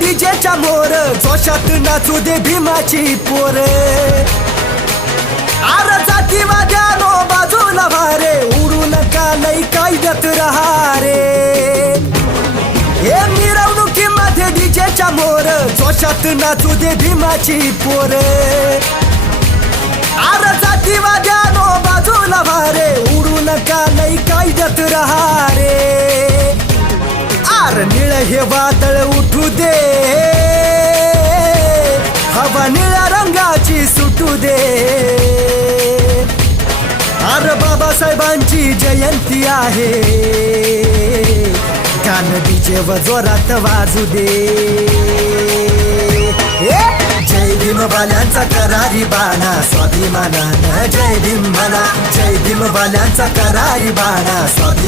डीजेच्या मोर जोशात नाचू दे भीमाची पोर आर जातीवाद्यानो बाजूला भारे उडू नका नाही कायद्यात रहा रे हे मिरवणुकीमध्ये डीजेच्या मोर जोशात नाचू दे भीमाची पोर आर जातीवाद्यानो बाजूला भारे उडू नका नाही कायद्यात रहा रे आर निळ हे वादळ उठू दे हवा निळ्या रंगाची सुटू दे आर बाबासाहेबांची जयंती आहे गान डीजे व जोरात वाजू दे जय भीम बाल्यांचा करारी बाणा स्वाभिमानानं जय भीम म्हणा जय भीम बाल्यांचा करारी बाणा स्वाभिमान